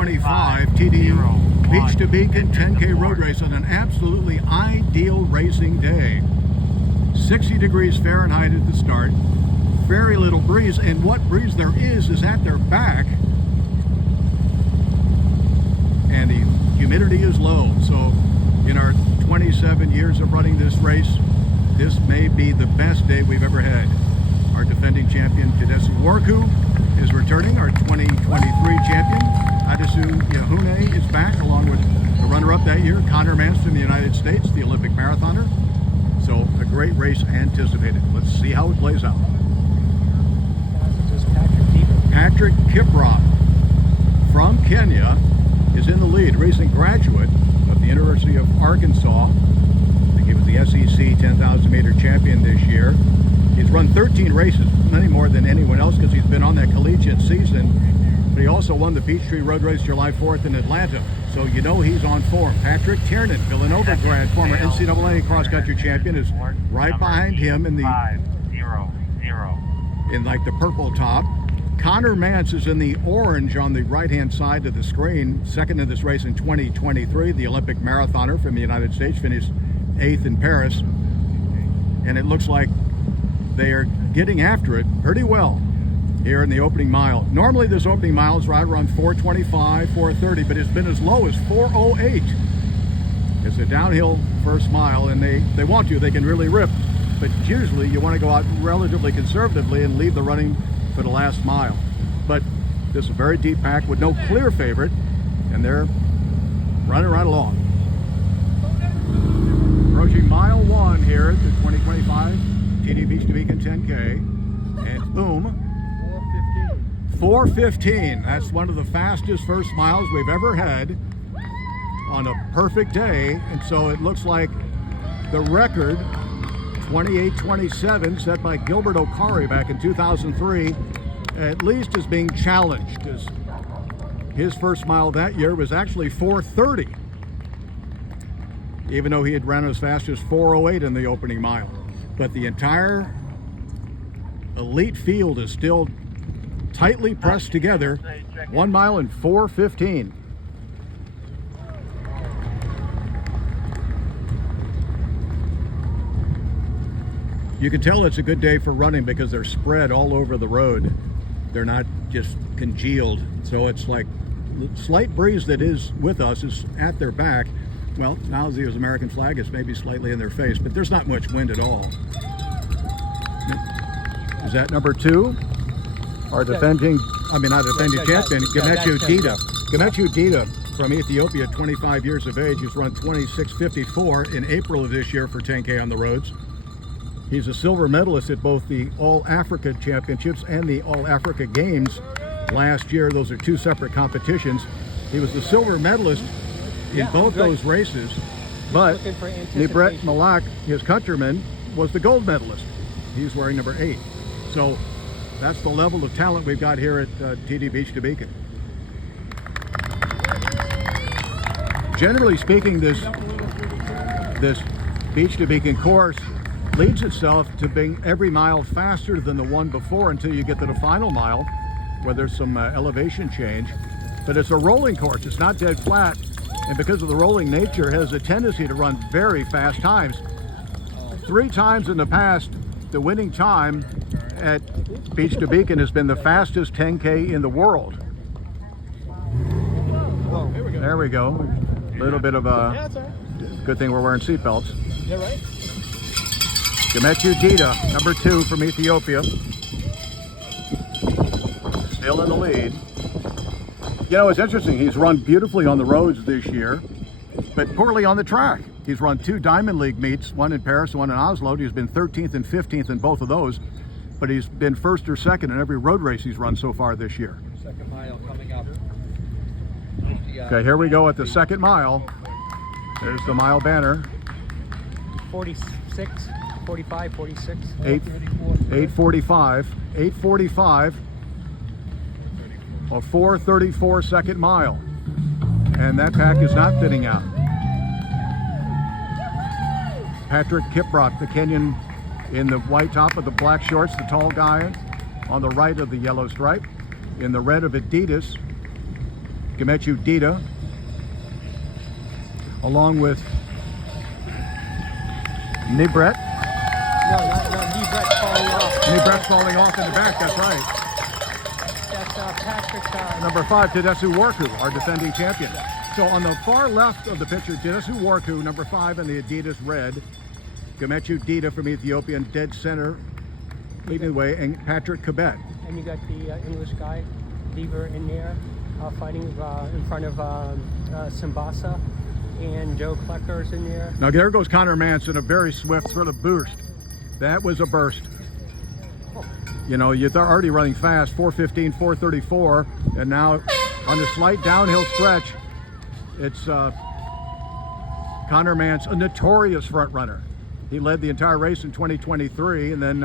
2025 TD Beach to Beacon 10K road race on an absolutely ideal racing day. 60 degrees Fahrenheit at the start, very little breeze, and what breeze there is at their back, and the humidity is low. So in our 27 years of running this race, this may be the best day we've ever had. Our defending champion, Tedeschi Warku, is returning. Our 2023 champion, Adisu Yahune, is back, along with the runner-up that year, Connor Mance from the United States, the Olympic marathoner. So a great race anticipated. Let's see how it plays out. Patrick Kiprop from Kenya is in the lead, racing graduate of the University of Arkansas. I think he was the SEC 10,000 meter champion this year. He's run 13 races, many more than anyone else because he's been on that collegiate season. But he also won the Peachtree Road Race July 4th in Atlanta. So you know he's on form. Patrick Tiernan, Villanova grad, former NCAA cross-country champion, is right behind him in the 5-0-0. in like the purple top. Connor Mance is in the orange on the right-hand side of the screen, second in this race in 2023. The Olympic marathoner from the United States finished 8th in Paris. And it looks like they are getting after it pretty well here in the opening mile. Normally this opening mile is right around 4:25, 4:30, but it's been as low as 4:08. It's a downhill first mile, and they want to. They can really rip, but usually you want to go out relatively conservatively and leave the running for the last mile. But this is a very deep pack with no clear favorite, and they're running right along. Approaching mile one here at the 2025 TD Beach to Beacon 10K, and 4:15. That's one of the fastest first miles we've ever had on a perfect day. And so it looks like the record, 28:27, set by Gilbert O'Cari back in 2003, at least is being challenged, as his first mile that year was actually 4:30, even though he had run as fast as 4:08 in the opening mile. But the entire elite field is still tightly pressed together. 1 mile in 4:15. You can tell it's a good day for running because they're spread all over the road. They're not just congealed. So it's like the slight breeze that is with us is at their back. Well, now the American flag is maybe slightly in their face, but there's not much wind at all. Is that number 2? Our defending, not defending champion, Gemechu Dida. Gemechu Dida from Ethiopia, 25 years of age. He's run 26:54 in April of this year for 10K on the roads. He's a silver medalist at both the All-Africa Championships and the All-Africa Games last year. Those are two separate competitions. He was the silver medalist in both those races, but Nibret Malak, his countryman, was the gold medalist. He's wearing number 8. So that's the level of talent we've got here at TD Beach to Beacon. Generally speaking, this Beach to Beacon course leads itself to being every mile faster than the one before until you get to the final mile, where there's some elevation change. But it's a rolling course. It's not dead flat. And because of the rolling nature, it has a tendency to run very fast times. 3 times in the past, the winning time at Beach to Beacon has been the fastest 10K in the world. There we go. A little bit of a good thing we're wearing seatbelts. Yeah, right. Gemechu Dida, number 2 from Ethiopia, still in the lead. You know, it's interesting. He's run beautifully on the roads this year, but poorly on the track. He's run 2 Diamond League meets, one in Paris, one in Oslo. He's been 13th and 15th in both of those, but he's been 1st or 2nd in every road race he's run so far this year. Second mile coming up. Okay, here we go at the second mile. There's the mile banner. 46, 45, 46. 8:45. 8:45. A 4:34 second mile. And that pack is not thinning out. Patrick Kiprop, the Kenyan, in the white top of the black shorts, the tall guy on the right of the yellow stripe. In the red of Adidas, Gemechu Dita, along with Nibret. No, Nibret's falling off. Nibret's falling off in the back, that's right. That's Patrick. Number 5, Tedessu Worku, our defending champion. So on the far left of the picture, Tedessu Worku, number 5 in the Adidas red. Gemechu Dita from Ethiopia in dead center, leading the way, and Patrick Kibet. And you got the English guy, Deaver, in there, fighting in front of Simbasa. And Joe Klecker's in there. Now there goes Connor Manson, a very swift sort of burst. That was a burst. You know, they're already running fast, 4:15, 4:34, and now on the slight downhill stretch, it's Connor Manson, a notorious front runner. He led the entire race in 2023, and then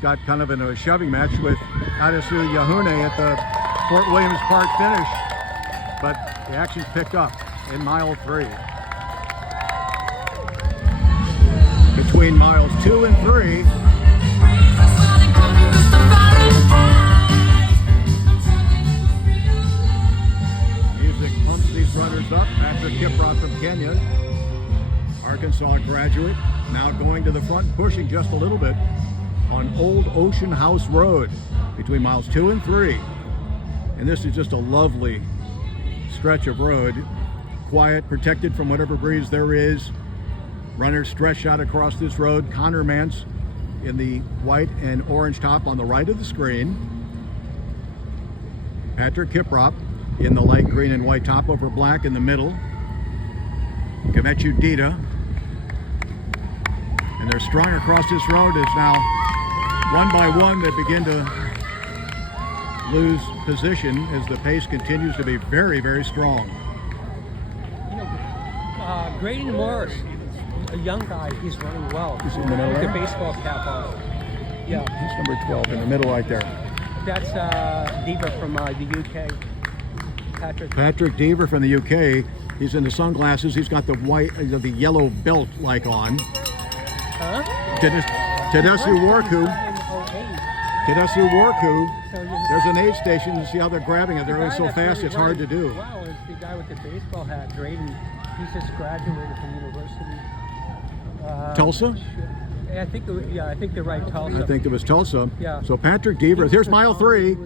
got kind of in a shoving match with Adesu Yahune at the Fort Williams Park finish, but the action's picked up in mile 3. Between miles 2 and 3, music pumps these runners up. Patrick Kiprop from Kenya, Arkansas graduate, now going to the front, pushing just a little bit on Old Ocean House Road between miles 2 and 3. And this is just a lovely stretch of road. Quiet, protected from whatever breeze there is. Runners stretch out across this road. Connor Mance in the white and orange top on the right of the screen. Patrick Kiprop in the light green and white top over black in the middle. Gemechu Dita. And they're strung across this road as now one by one they begin to lose position as the pace continues to be very, very strong. Graydon Morris, a young guy, he's running well. He's in the middle with the there? baseball cap on. Yeah, He's number 12 in the middle right there. that's Deaver from the UK. Patrick Deaver from the UK. He's in the sunglasses. He's got the white, the yellow belt like on. Huh? Tedessu Worku. Tedessu Worku. So There's an aid station. You see how they're grabbing it. They're going so fast, it's hard to do. Wow, it's the guy with the baseball hat, Graydon. He's just graduated from university. Tulsa? I think they're right, Tulsa. I think it was Tulsa. Yeah. So Patrick Deaver. Here's mile 3.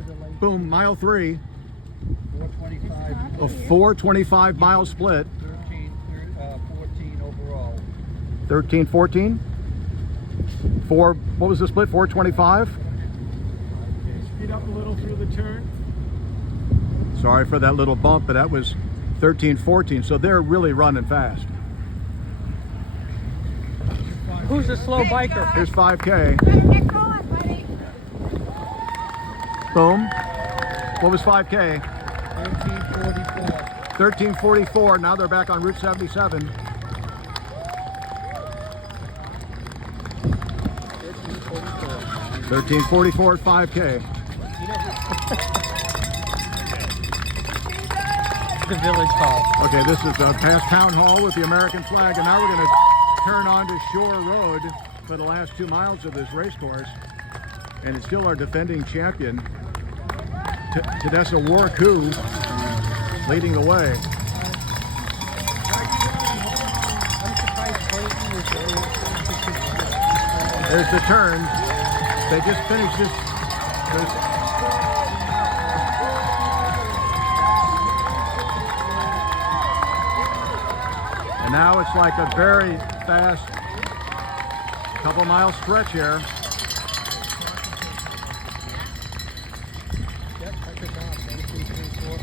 Boom, mile 3. 425. A 4:25 mile split. 14 overall. 13, 14. What was the split? 4:25. Speed up a little through the turn. Sorry for that little bump, but that was 13, 14. So they're really running fast. Who's the slow biker? Here's 5K. Boom. What was 5K? 1344. 13:44. Now they're back on Route 77. 13:44 at 5K. The Village Hall. Okay, this is past Town Hall with the American flag, and now we're going to turn onto Shore Road for the last 2 miles of this race course. And it's still our defending champion, Tedessu Worku, leading the way. I'm surprised Clayton was very interested. There's the turn. They just finished this. And now it's like a very fast couple mile stretch here. Yep, Patrick off, 23-24.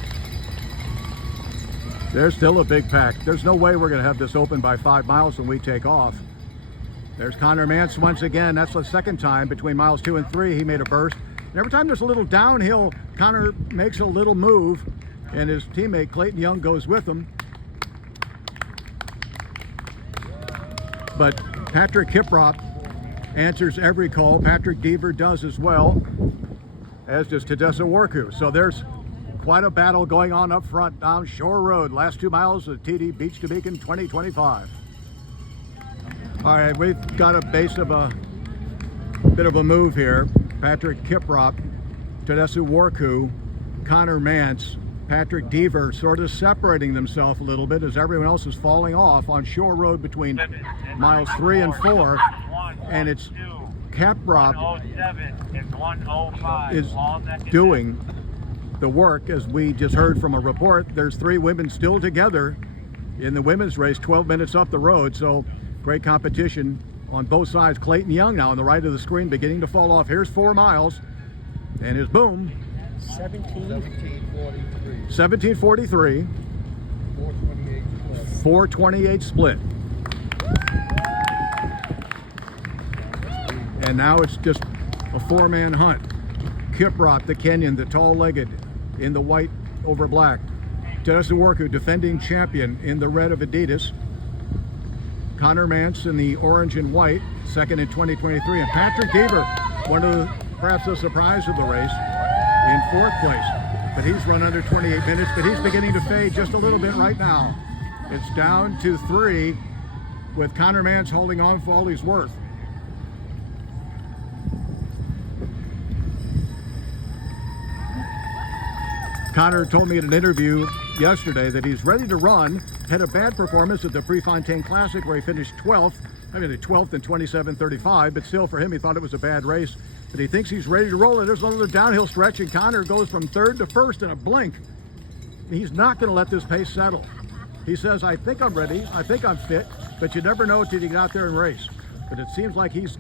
There's still a big pack. There's no way we're going to have this open by 5 miles when we take off. There's Connor Mance once again. That's the second time between miles 2 and 3 he made a burst. And every time there's a little downhill, Connor makes a little move, and his teammate Clayton Young goes with him. But Patrick Kiprop answers every call. Patrick Deaver does as well, as does Tedessu Worku. So there's quite a battle going on up front down Shore Road. Last 2 miles of TD Beach to Beacon 2025. All right, we've got a base of a bit of a move here. Patrick Kiprop, Tedessu Worku, Connor Mance, Patrick Dever sort of separating themselves a little bit as everyone else is falling off on Shore Road between miles 3 and 4. And it's Keprop is doing the work, as we just heard from a report. There's 3 women still together in the women's race, 12 minutes up the road. So great competition on both sides. Clayton Young now on the right of the screen beginning to fall off. Here's 4 miles and his boom. 17:43. 4:28 split. And now it's just a 4-man hunt. Kiprop, the Kenyan, the tall-legged, in the white over black. Tedeschi Worku, defending champion, in the red of Adidas. Connor Mance in the orange and white, second in 2023. And Patrick Dever, one of the, perhaps the surprise of the race, in 4th place. But he's run under 28 minutes, but he's beginning to fade just a little bit right now. It's down to 3 with Connor Mance holding on for all he's worth. Connor told me in an interview yesterday that he's ready to run. Had a bad performance at the Prefontaine Classic where he finished 12th. I mean, 12th in 27:35, but still for him, he thought it was a bad race. But he thinks he's ready to roll it. There's another downhill stretch, and Connor goes from 3rd to 1st in a blink. He's not going to let this pace settle. He says, I think I'm ready. I think I'm fit, but you never know until you get out there and race. But it seems like he's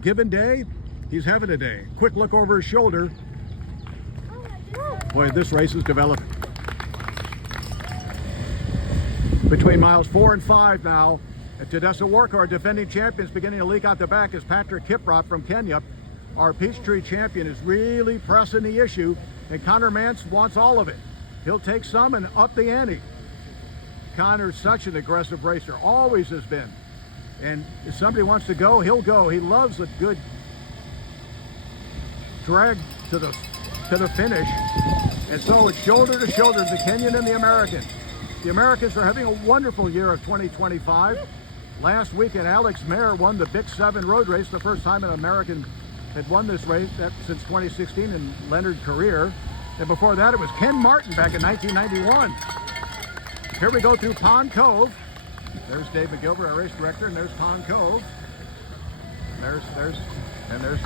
given day. He's having a day. Quick look over his shoulder. Boy, this race is developing. Between miles 4 and 5 now, Tedeschi Worku, our defending champions, beginning to leak out the back as Patrick Kiprop from Kenya. Our Peachtree champion is really pressing the issue, and Connor Mance wants all of it. He'll take some and up the ante. Connor's such an aggressive racer, always has been. And if somebody wants to go, he'll go. He loves a good drag to the finish. And so it's shoulder to shoulder, the Kenyan and the American. The Americans are having a wonderful year of 2025. Last weekend, Alex Mayer won the Big 7 road race, the first time an American had won this race since 2016 in Leonard's career. And before that, it was Ken Martin back in 1991. Here we go through Pond Cove. There's Dave McGilbert, our race director, and there's Pond Cove. There's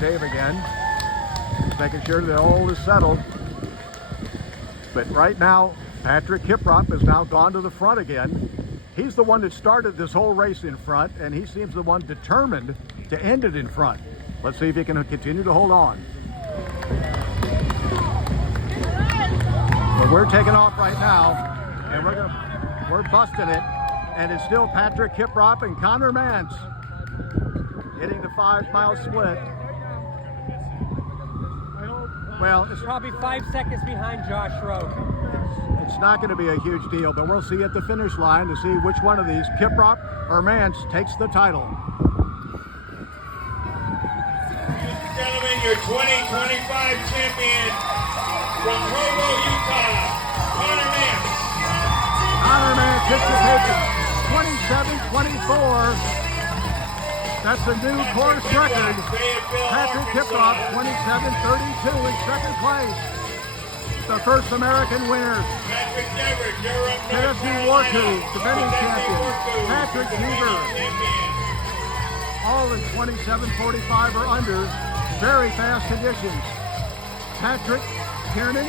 Dave again. Just making sure that all is settled. But right now, Patrick Kiprop has now gone to the front again. He's the one that started this whole race in front, and he seems the one determined to end it in front. Let's see if he can continue to hold on. But we're taking off right now, and we're busting it, and it's still Patrick Kiprop and Connor Mance hitting the 5-mile split. Well, it's Probably 5 seconds behind Josh Rowe. It's not going to be a huge deal, but we'll see at the finish line to see which one of these, Kiprop or Mance, takes the title. Ladies and gentlemen, your 2025 champion from Provo, Utah, Connor Mance. Connor Mance hits the paper, 27-24. That's a new course record. Patrick Kiprop, 27-32 in second place. The first American winner. Patrick Dever, Durham, North Tedeschi Carolina. Worku, defending champion. Patrick Dever, Champion. all in 27:45 or under. Very fast conditions. Patrick Kiernan,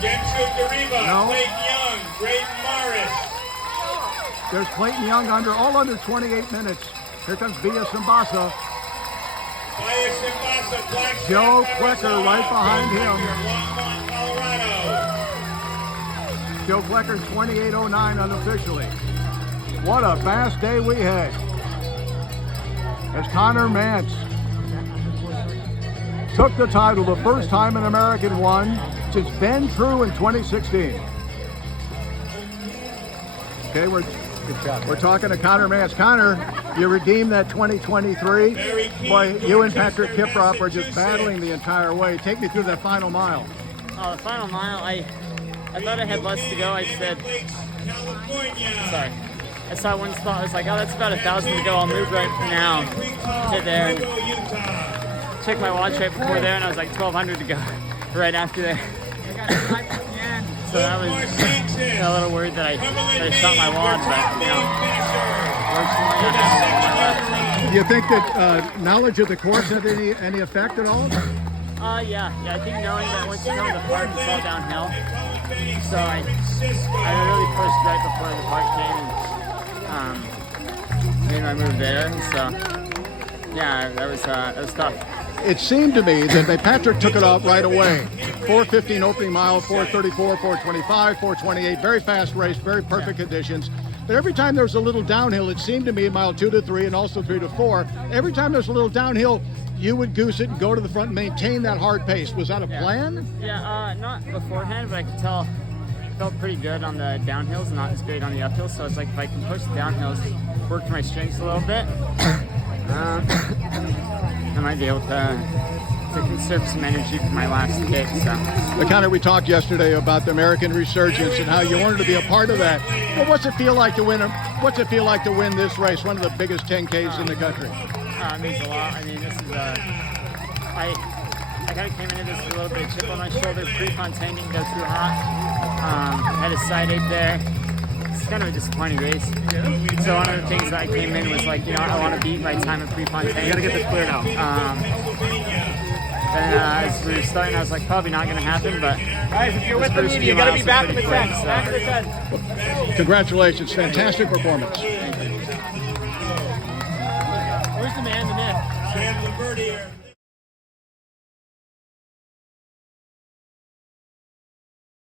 Gensu Deriva, No. Clayton Young, Braden Morris. there's Clayton Young all under 28 minutes. Here comes Via Simbasa. Bias Simbasa, Blackstone, Joe Arizona. Klecker right behind Joe him. Klecker, Longmont, Colorado. Joe Klecker 28:09 unofficially. What a fast day we had. As Connor Mance took the title, the first time an American won since Ben True in 2016. Okay, we're talking to Connor Mance. Connor, you redeemed that 2023. Boy, you and Patrick Kiprop are just battling the entire way. Take me through that final mile. Oh, the final mile, I thought I had less to go. I said, sorry. I saw one spot, I was like, oh, that's about 1,000 to go. I'll move right now to there. And checked my watch right before there, and I was like 1,200 to go right after there. So that was a little worried that I shot my wad, but fortunately I had it on my left. Do you think that knowledge of the course had any effect at all? Yeah. I think knowing that once you come to the park, it's all downhill. So I really pushed right before the park came and made my move there. So yeah, that was tough. It seemed to me that Patrick took it off right away. 4:15 opening mile, 4:34, 4:25, 4:28. Very fast race, very perfect conditions. But every time there was a little downhill, it seemed to me mile 2 to 3 and also 3 to 4. Every time there's a little downhill, you would goose it and go to the front and maintain that hard pace. Was that a plan? Yeah, not beforehand, but I could tell I felt pretty good on the downhills, not as great on the uphills. So it's like if I can push the downhills, work my strengths a little bit, I might be able to conserve some energy for my last kick. So. Connor, we talked yesterday about the American resurgence and how you wanted to be a part of that. Well, what's it feel like to win? What's it feel like to win this race, one of the biggest 10Ks in the country? It means a lot. I mean, this is I kind of came into this with a little bit of chip on my shoulder. Prefontaine didn't go too hot. Had a side ache there. It's kind of a disappointing race. So one of the things that I came in was like, I want to beat my time at Prefontaine. You got to get this cleared out. And as we were starting, I was like, probably not going to happen. But guys, if you're with the media, you got to be back in the tent. Back in the tent. Congratulations, fantastic performance. Where's the man, the myth? Sam Lamberti here.